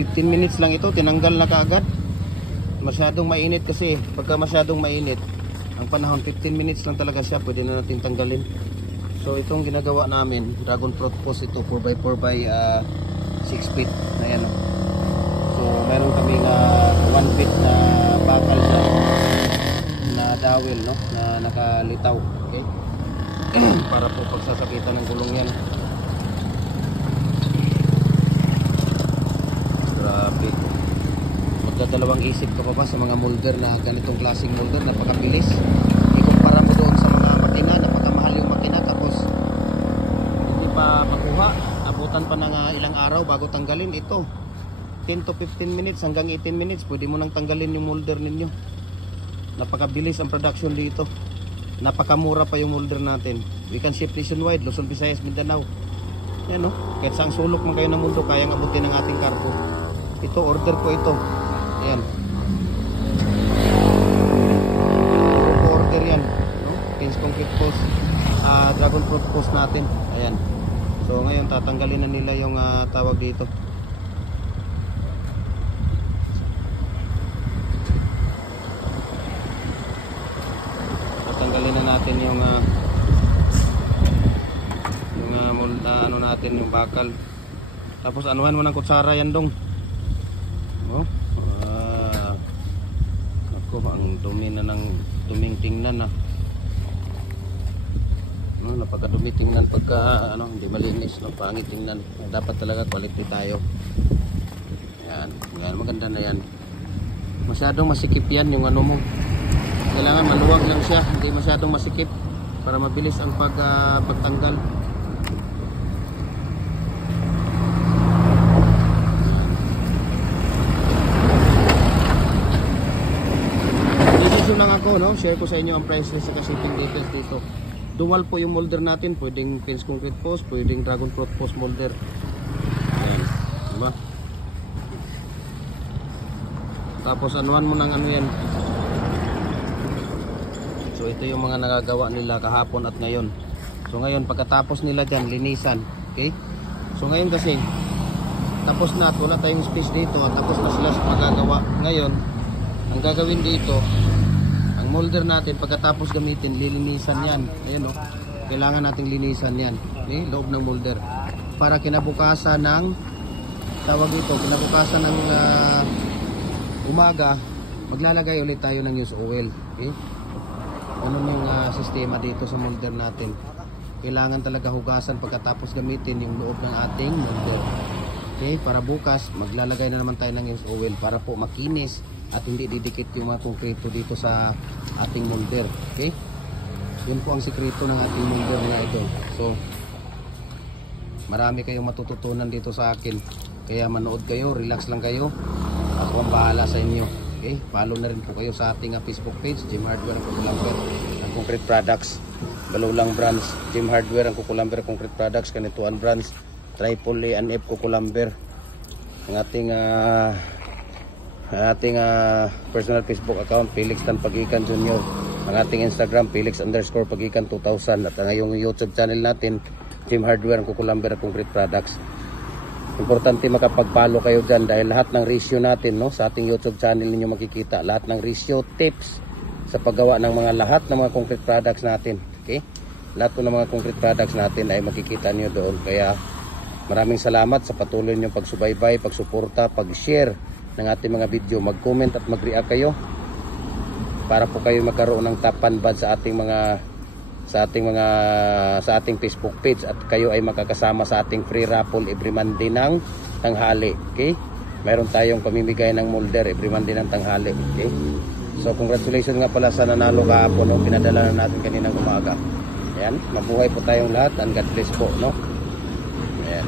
15 minutes lang ito, tinanggal na kaagad. Masyadong mainit kasi, pagka masyadong mainit ang panahon, 15 minutes lang talaga siya, pwede na natin tanggalin. So itong ginagawa namin, dragon fruit post ito, 4x4 by 6 feet na yan. So meron kaming 1 feet na bakal na dowel, no, na nakalitaw. Okay, para po pagsasakitan ng gulong yan. Grabe, magdadalawang isip ka pa sa mga molder na ganitong klaseng molder, napakabilis. Ikumpara mo doon sa mga makina, napakamahal yung makina, tapos hindi pa makuha, abutan pa ng ilang araw bago tanggalin. Ito 10 to 15 minutes hanggang 18 minutes pwede mo nang tanggalin yung molder ninyo. Napakabilis ang production dito, napakamura pa yung molder natin. We can ship nationwide, Luzon, Visayas, Mindanao. Yan, no? Kahit saang sulok man kayo ng mundo, kayang abutin ng ating cargo. Ito, order ko ito. Ayan, order yan, no? Pins concrete post, dragon fruit post natin. Ayan. So ngayon tatanggalin na nila yung tawag dito. Tatanggalin na natin yung ano natin, yung bakal. Tapos anuhan mo ng kutsara yan, dong. Oh, ako, ang dumi na ng duming tingnan, napakadumi tingnan pagka hindi malinis, no, pangit tingnan. Dapat talaga quality tayo. Yan, yan, maganda na yan. Masyadong masikip yan yung ano mo. Kailangan maluwag lang siya, hindi masyadong masikip para mabilis ang pagtanggal. Lang ako, no, share ko sa inyo ang price list sa shipping details dito. Dual po yung molder natin, pwedeng pins concrete post, pwedeng dragon fruit post molder. Ayan, diba? Tapos anuan mo ng ano yan. So ito yung mga nagagawa nila kahapon at ngayon. So ngayon pagkatapos nila dyan, linisan. Okay, so ngayon kasi tapos na at wala tayong space dito, tapos na sila sa magagawa. Ngayon ang gagawin dito, molder natin pagkatapos gamitin, lilinisan yan. Ayun, no? Kailangan nating linisan yan, okay? Loob ng molder para kinabukasan ng tawag ito, kinabukasan ng umaga maglalagay ulit tayo ng used oil. Okay, ano yung sistema dito sa molder natin, kailangan talaga hugasan pagkatapos gamitin yung loob ng ating molder. Okay, para bukas maglalagay na naman tayo ng used oil para po makinis at hindi didikit yung mga konkreto dito sa ating molder. Okay, yun po ang sikreto ng ating molder, mga idol. So marami kayong matututunan dito sa akin, kaya manood kayo, relax lang kayo, ako ang bahala sa inyo. Okay, follow na rin po kayo sa ating Facebook page, Jim Hardware ang Kukulamber ang concrete products, Balulang brands, Jim Hardware ang Kukulamber concrete products, Kanituan brands, Triple A and F Kukulamber. Ang ating personal Facebook account, Felix Tan Pagikan Jr. Ang ating Instagram, Felix_Pagikan 2000. At ang ngayong YouTube channel natin, Jim Hardware ang Kukulamber concrete products. Importante makapag-follow kayo dyan dahil lahat ng ratio natin, no, sa ating YouTube channel ninyo makikita. Lahat ng ratio, tips sa paggawa ng lahat ng mga concrete products natin. Okay? Lahat ng mga concrete products natin ay makikita niyo doon. Kaya maraming salamat sa patuloy niyong pagsubaybay, pagsuporta, pag-share ng ating mga video. Mag-comment at mag-react kayo para po kayo magkaroon ng top 1 bad sa ating Facebook page, at kayo ay makakasama sa ating free raffle every Monday ng tanghali. Okay, mayroon tayong pamimigay ng molder every Monday ng tanghali. Okay, so congratulations nga pala sa nanalo kahapon, no? Pinadala na natin kaninang umaga. Ayan, mabuhay po tayong lahat and God bless po, no? Ayan.